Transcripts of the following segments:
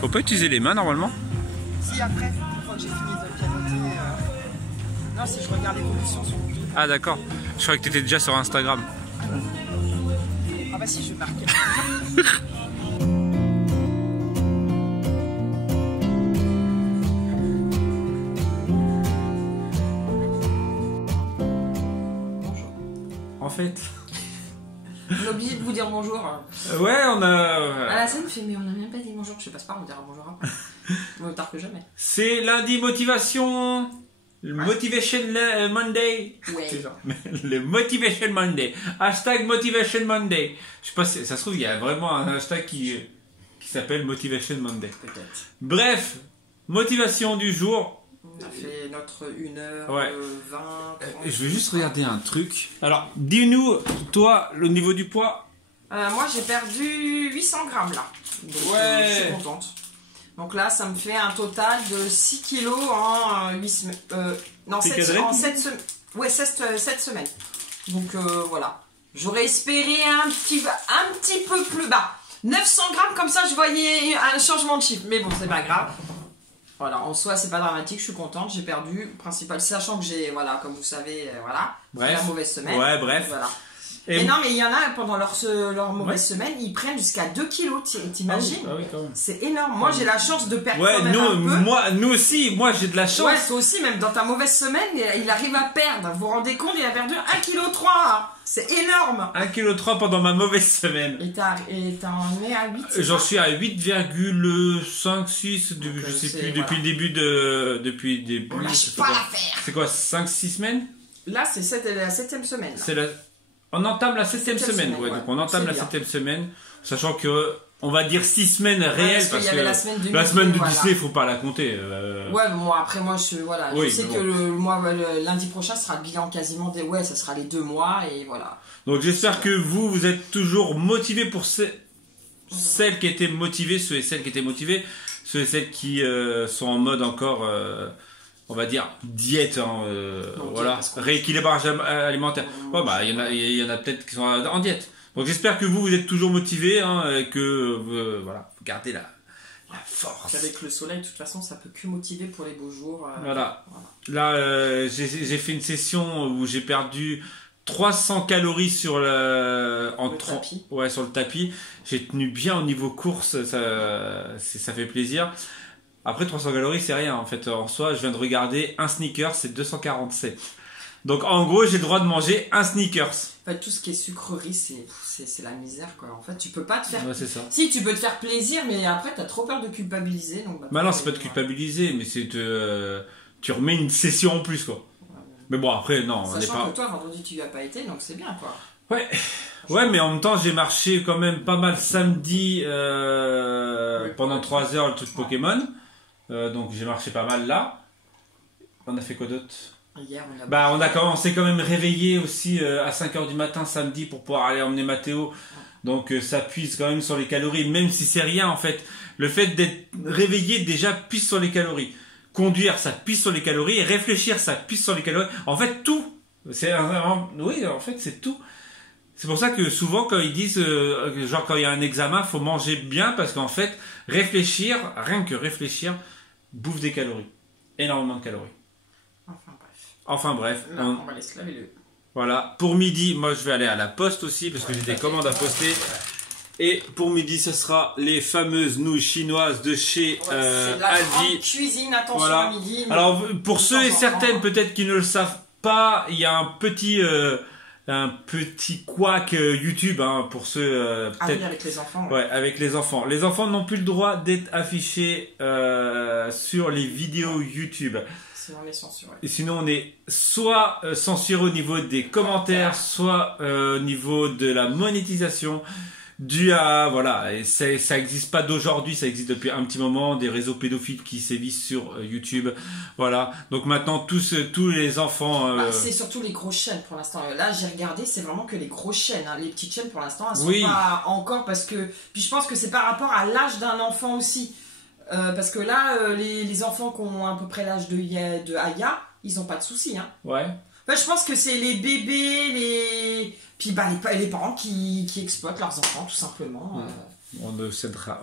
Faut pas utiliser les mains normalement? Si après, une fois que j'ai fini de pianoter, non, si je regarde l'évolution sur YouTube. Ah d'accord, je croyais que t'étais déjà sur Instagram. Ah bah si, je vais marquer. En fait... On a oublié de vous dire bonjour. Ouais, on a... À la scène, mais on n'a même pas dit bonjour. Je passe pas, on dira bonjour après. Mieux tard que jamais. C'est lundi motivation. Motivation Monday. Ouais. Le Motivation Monday. Hashtag Motivation Monday. Je sais pas si ça se trouve, il y a vraiment un hashtag qui s'appelle Motivation Monday. Peut-être. Bref, motivation du jour. On a fait notre 1h20. Ouais. 30. Je vais juste regarder un truc. Alors, dis-nous, toi, le niveau du poids. Moi, j'ai perdu 800 grammes là. Donc, Ouais. je suis contente. Donc là, ça me fait un total de 6 kilos en 8 semaines. Non, 7 semaines. Ouais, 7 semaines. Donc voilà. J'aurais espéré un petit peu plus bas. 900 grammes, comme ça, je voyais un changement de chiffre. Mais bon, c'est pas grave. Voilà, en soi, c'est pas dramatique, je suis contente. J'ai perdu, principal, sachant que j'ai, voilà, comme vous savez, voilà, Bref. la mauvaise semaine. Ouais, bref. Voilà. Et Et non, mais il y en a, pendant leur mauvaise semaine, ils prennent jusqu'à 2 kilos, t'imagines? Ah oui, quand même. C'est énorme. Moi, j'ai la chance de perdre Ouais, quand même un peu. nous aussi, moi j'ai de la chance. Ouais, toi aussi, même dans ta mauvaise semaine, il arrive à perdre. Vous vous rendez compte, il a perdu 1,3 kg. C'est énorme. 1,3 kg pendant ma mauvaise semaine. Et t'en es à 8, c'est J'en ça? suis à 8,5, 6, je sais plus, depuis le début de... Depuis le début. On lâche pas l'affaire. C'est quoi, 5-6 semaines? Là, c'est la 7e semaine. Là. C'est On entame la 7e semaine, ouais. ouais. Donc on entame la C'est 7e semaine, sachant que on va dire 6 semaines réelles, parce qu'il y avait la semaine de la semaine de voilà. Disney, faut pas la compter. Ouais, mais moi, après, moi, voilà, Oui, je sais bon. que le lundi prochain sera le bilan quasiment des... Ouais, ça sera les 2 mois, et voilà. Donc j'espère que vous êtes toujours motivés pour celles qui étaient motivées, ceux et celles qui étaient motivés, ceux et celles qui sont en mode encore, on va dire, diète, hein, voilà, rééquilibrage alimentaire. Ouais, bah, il y en a peut-être qui sont en diète. Donc j'espère que vous êtes toujours motivés, hein, et que voilà, vous gardez la force. Avec le soleil, de toute façon, ça peut que motiver pour les beaux jours. Voilà. Là, j'ai fait une session où j'ai perdu 300 calories sur tapis. Ouais, sur le tapis. J'ai tenu bien au niveau course, ça fait plaisir. Après 300 calories, c'est rien en fait. En soi, je viens de regarder un sneaker, c'est 247. Donc en gros, j'ai le droit de manger un sneakers. En fait, tout ce qui est sucrerie, c'est la misère, quoi. En fait, tu peux pas te faire... Ouais, c'est ça. Si, tu peux te faire plaisir, mais après, t'as trop peur de culpabiliser. Donc Bah non, c'est pas de culpabiliser, mais c'est tu remets une session en plus, quoi. Ouais. Mais bon, après, non, on n'est Sachant pas... que toi, vendredi, tu y as pas été, donc c'est bien, quoi. Ouais. Ouais, mais en même temps, j'ai marché quand même pas mal samedi pendant 3 heures le truc Pokémon. Donc j'ai marché pas mal là. On a fait quoi d'autre? Hier, on s'est quand même réveillé aussi à 5h du matin samedi pour pouvoir aller emmener Mathéo. Donc ça puise quand même sur les calories, même si c'est rien en fait. Le fait d'être réveillé déjà puise sur les calories. Conduire, ça puise sur les calories. Réfléchir, ça puise sur les calories. En fait, tout. Oui, en fait, c'est tout. C'est pour ça que souvent quand ils disent, genre quand il y a un examen, faut manger bien parce qu'en fait, réfléchir, rien que réfléchir, bouffe des calories. Énormément de calories. Enfin bref. Là, on va laisser laver le... Voilà. Pour midi, moi je vais aller à la poste aussi parce que j'ai des commandes à poster. Et pour midi, ce sera les fameuses nouilles chinoises de chez Aldi. Cuisine, attention voilà. à midi. Alors pour ceux et certaines peut-être qui ne le savent pas, il y a un petit couac YouTube, hein, pour ceux Ah peut-être. oui, avec les enfants. Ouais, avec les enfants. Les enfants n'ont plus le droit d'être affichés sur les vidéos YouTube. Sinon on est censuré. Et sinon on est soit censuré au niveau des commentaires, soit au niveau de la monétisation. Dû à, voilà, et ça existe pas d'aujourd'hui, ça existe depuis un petit moment, des réseaux pédophiles qui sévissent sur YouTube, voilà. Donc maintenant, tous les enfants... c'est surtout les grosses chaînes pour l'instant. Là, j'ai regardé, c'est vraiment que les grosses chaînes, hein. Les petites chaînes pour l'instant, elles sont pas encore parce que... Puis je pense que c'est par rapport à l'âge d'un enfant aussi. Parce que là, les enfants qui ont à peu près l'âge de Aya, ils ont pas de soucis, hein. Ouais. Je pense que c'est les bébés, puis les parents qui exploitent leurs enfants, tout simplement. On ne cédera,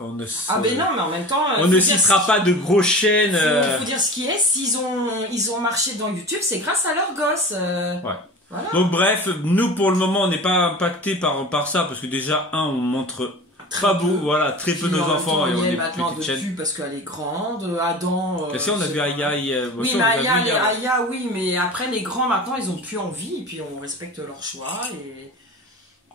Ah ben non, mais en même temps... on ne citera pas de gros chaînes. Il faut dire ce qui est, s'ils ont marché dans YouTube, c'est grâce à leurs gosses. Ouais. Voilà. Donc bref, nous pour le moment on n'est pas impacté par ça, parce que déjà, on montre pas beau, voilà, très peu nos enfants et on est maintenant petite chaîne. parce qu'elle est grande, Adam... Si on a vu Aya oui, mais Aya, oui, mais après les grands maintenant ils ont plus envie, et puis on respecte leur choix, et...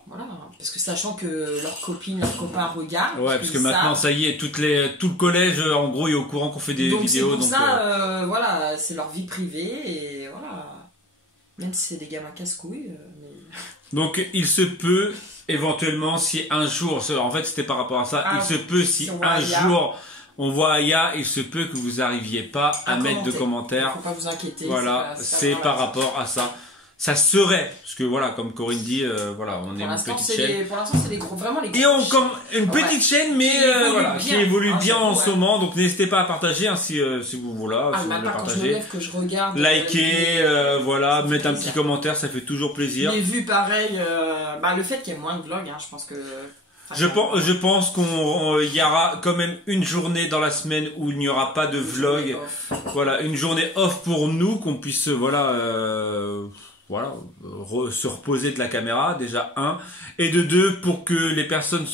Voilà, parce que sachant que leurs copines, leurs copains regardent. Ouais, parce que maintenant, ça y est, tout le collège, en gros, est au courant qu'on fait des vidéos. Donc ça, voilà, c'est leur vie privée, et voilà. Même si c'est des gamins casse-couilles. Donc, il se peut, éventuellement, si un jour, en fait, c'était par rapport à ça, il se peut, si un jour on voit Aya, il se peut que vous n'arriviez pas à mettre de commentaires. Faut pas vous inquiéter. Voilà, c'est par rapport à ça. Ça serait, parce que voilà, comme Corinne dit, voilà, on est une petite chaîne. Pour l'instant, c'est vraiment les gros. Et on comme une petite chaîne, mais qui évolue bien en ce moment. Donc n'hésitez pas à partager si vous voilà, si vous voulez partager. Quand je me lève, que je regarde, liker, voilà, mettre un petit commentaire, ça fait toujours plaisir. Les vues, pareil. Le fait qu'il y ait moins de vlogs, je pense que. Je pense qu'il y aura quand même une journée dans la semaine où il n'y aura pas de vlog. Voilà, une journée off pour nous, qu'on puisse se reposer de la caméra, déjà et de deux, pour que les personnes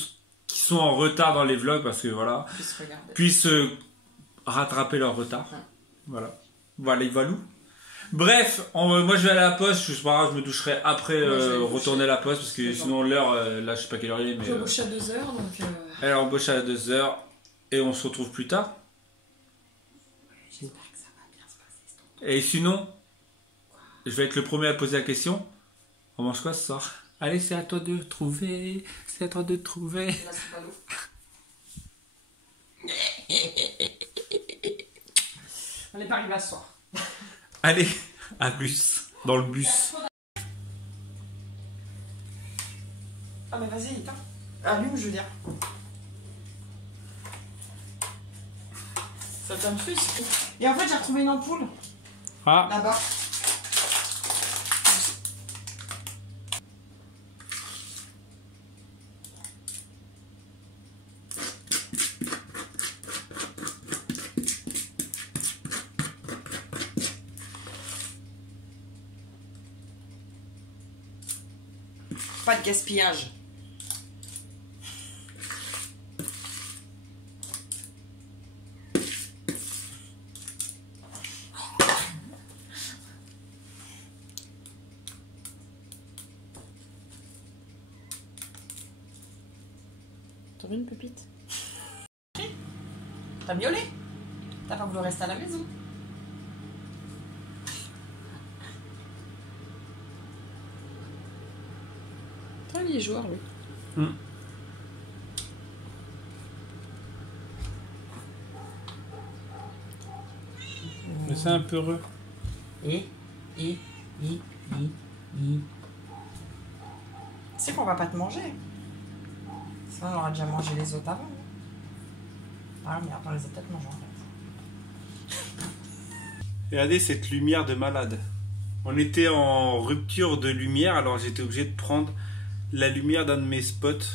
qui sont en retard dans les vlogs, parce que voilà, puissent rattraper leur retard. Voilà, il va loup. Bref, moi je vais aller à la poste, je sais pas grave, je me doucherai après retourner à la poste, parce que sinon l'heure, là je sais pas quelle heure il est, mais... Je embauche à 2h, donc... Elle embauche à 2h, et on se retrouve plus tard. J'espère que ça va bien se passer. Et sinon, je vais être le premier à poser la question. On mange quoi ce soir? Allez, c'est à toi de trouver. C'est à toi de trouver. Là, c'est pas l'eau. On n'est pas arrivé à ce soir. Allez, à plus. Dans le bus. Ah mais vas-y, éteins. Allume, je veux dire. Ça t'a me frustre. Et en fait, j'ai retrouvé une ampoule. Ah. Là-bas. Pas de gaspillage. T'as vu une pépite? T'as miaulé? T'as pas voulu rester à la maison? Il est joueur, lui. Mais c'est un peu heureux. C'est qu'on va pas te manger. Sinon, on aura déjà mangé les autres avant. Ah, mais attends, on les a peut-être mangés en fait. Regardez cette lumière de malade. On était en rupture de lumière, alors j'étais obligé de prendre la lumière d'un de mes spots.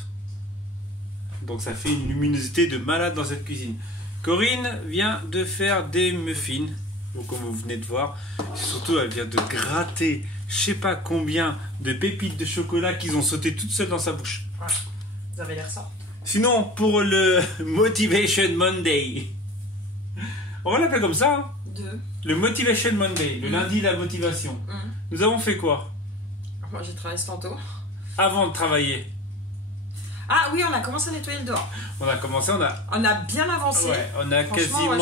Donc ça fait une luminosité de malade dans cette cuisine. Corinne vient de faire des muffins. Donc comme vous venez de voir. Surtout elle vient de gratter je sais pas combien de pépites de chocolat qu'ils ont sauté toutes seules dans sa bouche. Ouais, vous avez l'air ça. Sinon pour le Motivation Monday. On va l'appeler comme ça. Hein. Le Motivation Monday. Le lundi la motivation. Nous avons fait quoi? Moi j'ai travaillé ce tantôt. Avant de travailler. Ah oui, on a commencé à nettoyer le dehors. On a commencé, on a bien avancé. Ouais, on a quasiment...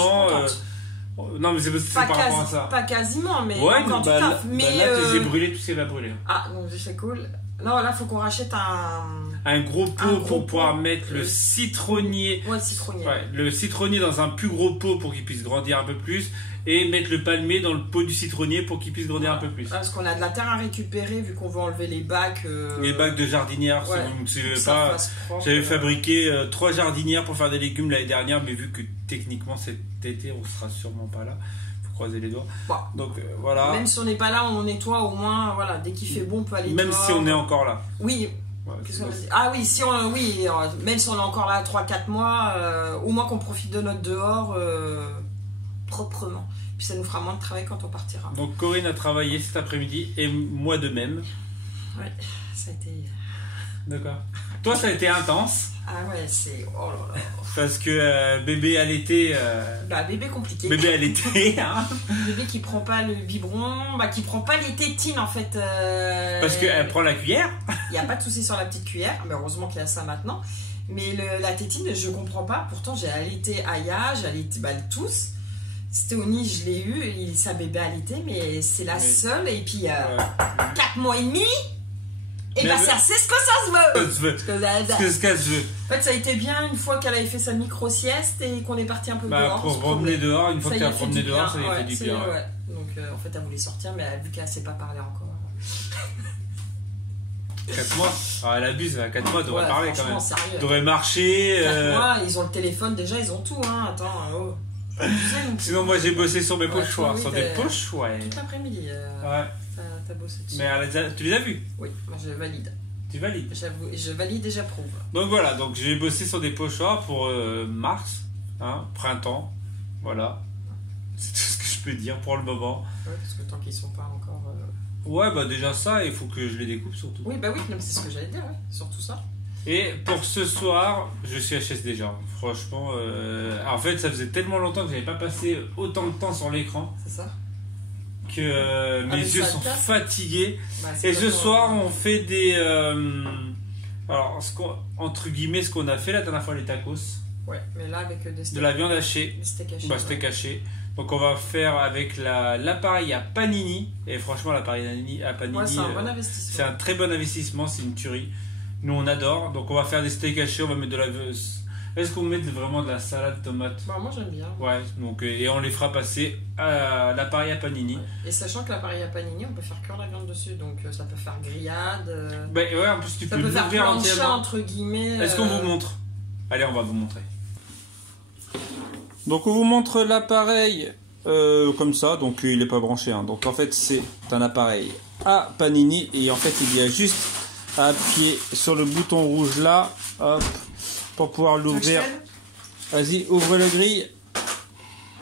non, mais c'est par rapport à ça. Pas quasiment, mais ouais, encore bah, du taf. Mais là, j'ai brûlé tout ce qui va brûler. Ah, donc c'est cool. Non, là, faut qu'on rachète un gros pot pour pouvoir mettre le citronnier. Ouais, le citronnier. Ouais, le citronnier dans un plus gros pot pour qu'il puisse grandir un peu plus. Et mettre le palmier dans le pot du citronnier pour qu'il puisse grandir un peu plus. Parce qu'on a de la terre à récupérer vu qu'on veut enlever les bacs. Les bacs de jardinière. Ouais, pas. J'avais fabriqué 3 jardinières pour faire des légumes l'année dernière, mais vu que techniquement cet été on sera sûrement pas là. Faut croiser les doigts. Bon. Donc voilà. Même si on n'est pas là, on nettoie au moins. Voilà, dès qu'il fait bon, on peut aller. Même si on est encore là. Oui. Ouais, ah oui, si on, oui, même si on est encore là 3-4 mois, au moins qu'on profite de notre dehors proprement. Puis ça nous fera moins de travail quand on partira. Donc Corinne a travaillé cet après-midi et moi de même. Ouais, ça a été... D'accord. Toi, ça a été intense. Ah ouais, c'est... Oh là là. Parce que bébé allaité... Bah, bébé compliqué. Bébé allaité, hein. Bébé qui prend pas le biberon, bah, qui prend pas les tétines, en fait. Parce qu'elle prend la cuillère. Il n'y a pas de souci sur la petite cuillère, mais heureusement qu'il y a ça maintenant. Mais la tétine, je comprends pas. Pourtant, j'ai allaité Aya, j'ai allaité tous. Stéoni, je l'ai eu, sa bébé allaité, mais c'est la seule. Et puis, 4 mois et demi... Et bah ça, c'est ce que ça se veut. Ce qu'elle se veut. En fait, ça a été bien une fois qu'elle avait fait sa micro-sieste et qu'on est parti un peu dehors. Pour promener dehors, une fois qu'elle a promené dehors, ça lui a fait du bien. Ouais. Donc en fait, elle voulait sortir, mais vu qu'elle ne sait pas parler encore. 4 mois. Ah, elle abuse, à 4 mois, elle devrait parler quand même. Sérieux. Elle devrait marcher. 4 mois, ils ont le téléphone déjà, ils ont tout. Hein. Attends, oh. Sinon, moi j'ai bossé sur mes pochoirs. Sur des poches, ouais. Tout l'après-midi. Ouais. T'as bossé dessus. Mais tu les as vus? Oui, moi je valide. Tu valides? Je valide et j'approuve. Donc voilà, donc j'ai bossé sur des pochoirs pour mars, hein, printemps. Voilà. C'est tout ce que je peux dire pour le moment. Ouais, parce que tant qu'ils sont pas encore. Ouais, bah déjà ça, il faut que je les découpe surtout. Oui, bah oui, c'est ce que j'allais dire, ouais. Surtout ça. Et pour ce soir, je suis HS déjà. Franchement, en fait, ça faisait tellement longtemps que j'avais pas passé autant de temps sur l'écran. C'est ça. Que mes yeux sont fatigués. Bah, et ce soir, on fait des... alors, entre guillemets, ce qu'on a fait la dernière fois, les tacos. Ouais, mais là, avec des steaks. De la viande hachée. Des steaks hachés. Bah, steak haché. Donc, on va faire avec l'appareil à panini. Et franchement, l'appareil à panini... Ouais, c'est un bon investissement. C'est un très bon investissement, c'est une tuerie. Nous, on adore. Donc, on va faire des steaks hachés, on va mettre de la... Est-ce qu'on met vraiment de la salade tomate? Bah, moi j'aime bien. Ouais, donc, et on les fera passer à l'appareil à panini. Ouais. Et sachant que l'appareil à panini, on peut faire cuire la viande dessus, donc ça peut faire grillade. Bah ouais, en plus tu ça peux peut faire plancha entièrement. entre guillemets. Est-ce qu'on vous montre? Allez, on va vous montrer. Donc on vous montre l'appareil comme ça, donc il n'est pas branché. Hein. Donc en fait c'est un appareil à panini et en fait il y a juste à appuyer sur le bouton rouge là, hop. Pour pouvoir l'ouvrir. Vas-y, ouvre le grille.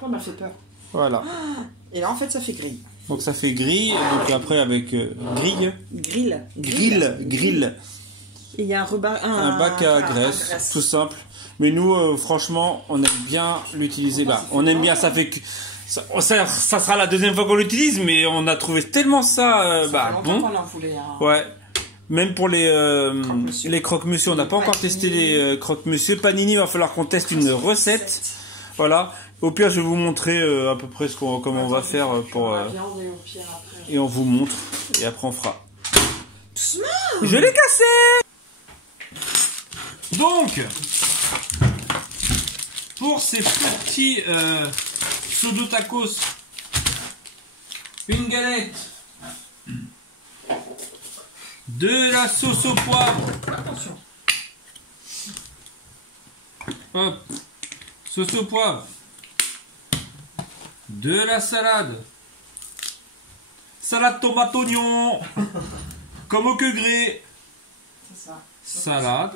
On m'a fait peur. Voilà. Et là, en fait, ça fait grille. Donc ça fait grille. Donc après, avec grille. Grill. Et il y a un bac à graisse, tout simple. Mais nous, franchement, on aime bien l'utiliser. On aime bien, ça fait que... Ça sera la deuxième fois qu'on l'utilise, mais on a trouvé tellement ça, bon. On en voulait, hein. Ouais. Même pour les croque-monsieur, on n'a pas encore testé les croque-monsieur. Panini, il va falloir qu'on teste une recette. Voilà. Au pire, je vais vous montrer à peu près comment on va faire pour. Et on vous montre. Et après, on fera. Je l'ai cassé. Donc, pour ces petits pseudo tacos, une galette. De la sauce au poivre. Attention. Hop. Sauce au poivre. De la salade. Salade tomate oignon. Comme au quegré. C'est ça. Salade.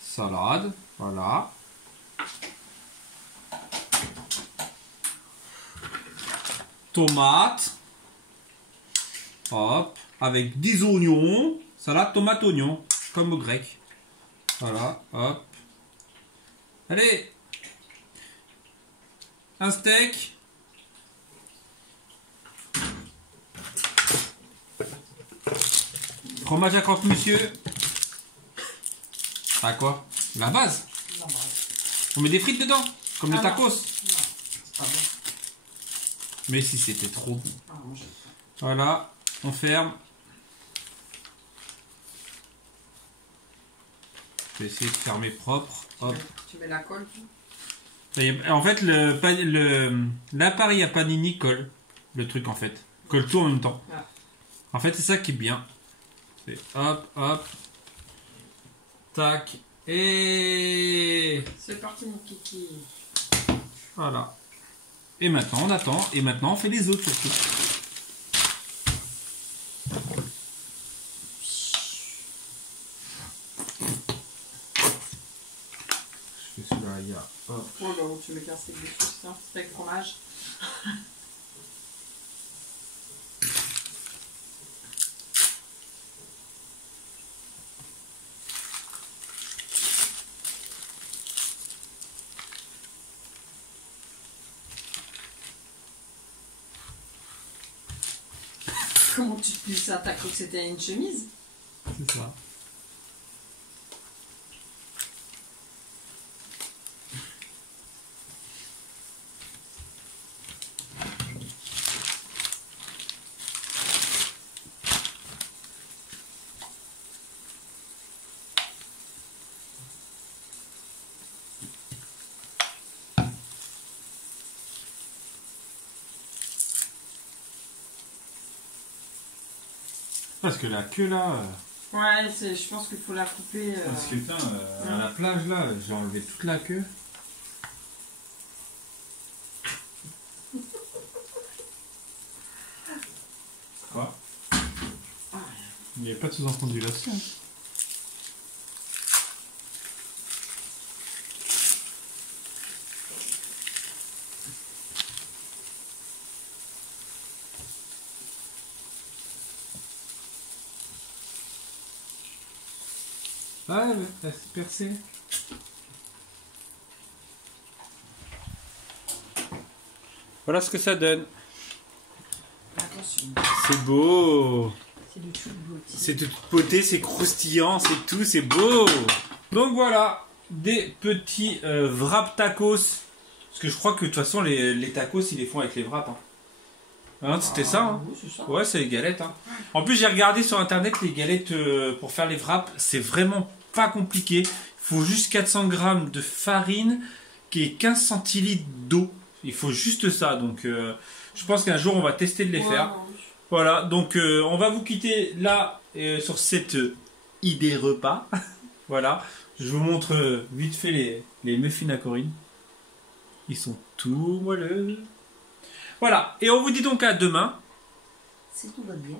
Salade. Voilà. Tomate. Hop. Avec 10 oignons, salade tomate oignon, comme au grec. Voilà, hop. Allez. Un steak. Fromage à croque-monsieur. Ah quoi? La base. On met des frites dedans, comme les tacos. Mais si c'était trop bon. Voilà, on ferme. Je vais essayer de fermer propre. Hop. Tu mets la colle. En fait, l'appareil à panini colle le truc en fait. Colle tout en même temps. Ah. En fait, c'est ça qui est bien. C'est hop, hop. Tac. Et... C'est parti mon kiki. Voilà. Et maintenant, on attend. Et maintenant, on fait les autres surtout. que celui-là, il y a... Oh, bah, tu me casses les dessus, c'est avec le fromage. Comment tu te plies ça? T'as cru que c'était une chemise? C'est ça. Parce que la queue là... Ouais, je pense qu'il faut la couper. Parce que putain, à la plage là, j'ai enlevé toute la queue. Quoi? Il n'y avait pas de sous-entendu là-dessus. Ah, elle s'est percée. Voilà ce que ça donne. Attention. C'est beau. C'est du tout beauté. C'est toute beauté, c'est croustillant, c'est tout, c'est beau. Donc voilà, des petits wrap tacos. Parce que je crois que de toute façon, les tacos, ils les font avec les wraps. Hein, c'était ça, hein. Oui, c'est ça. Ouais, c'est les galettes. Hein. En plus, j'ai regardé sur internet les galettes pour faire les wraps. C'est vraiment pas compliqué. Il faut juste 400 grammes de farine et 15 centilitres d'eau. Il faut juste ça. Donc, je pense qu'un jour, on va tester de les faire. Oui. Voilà, donc on va vous quitter là sur cette idée repas. Voilà, je vous montre vite fait les muffins à Corinne. Ils sont tout moelleux. Voilà, et on vous dit donc à demain. Si tout va bien.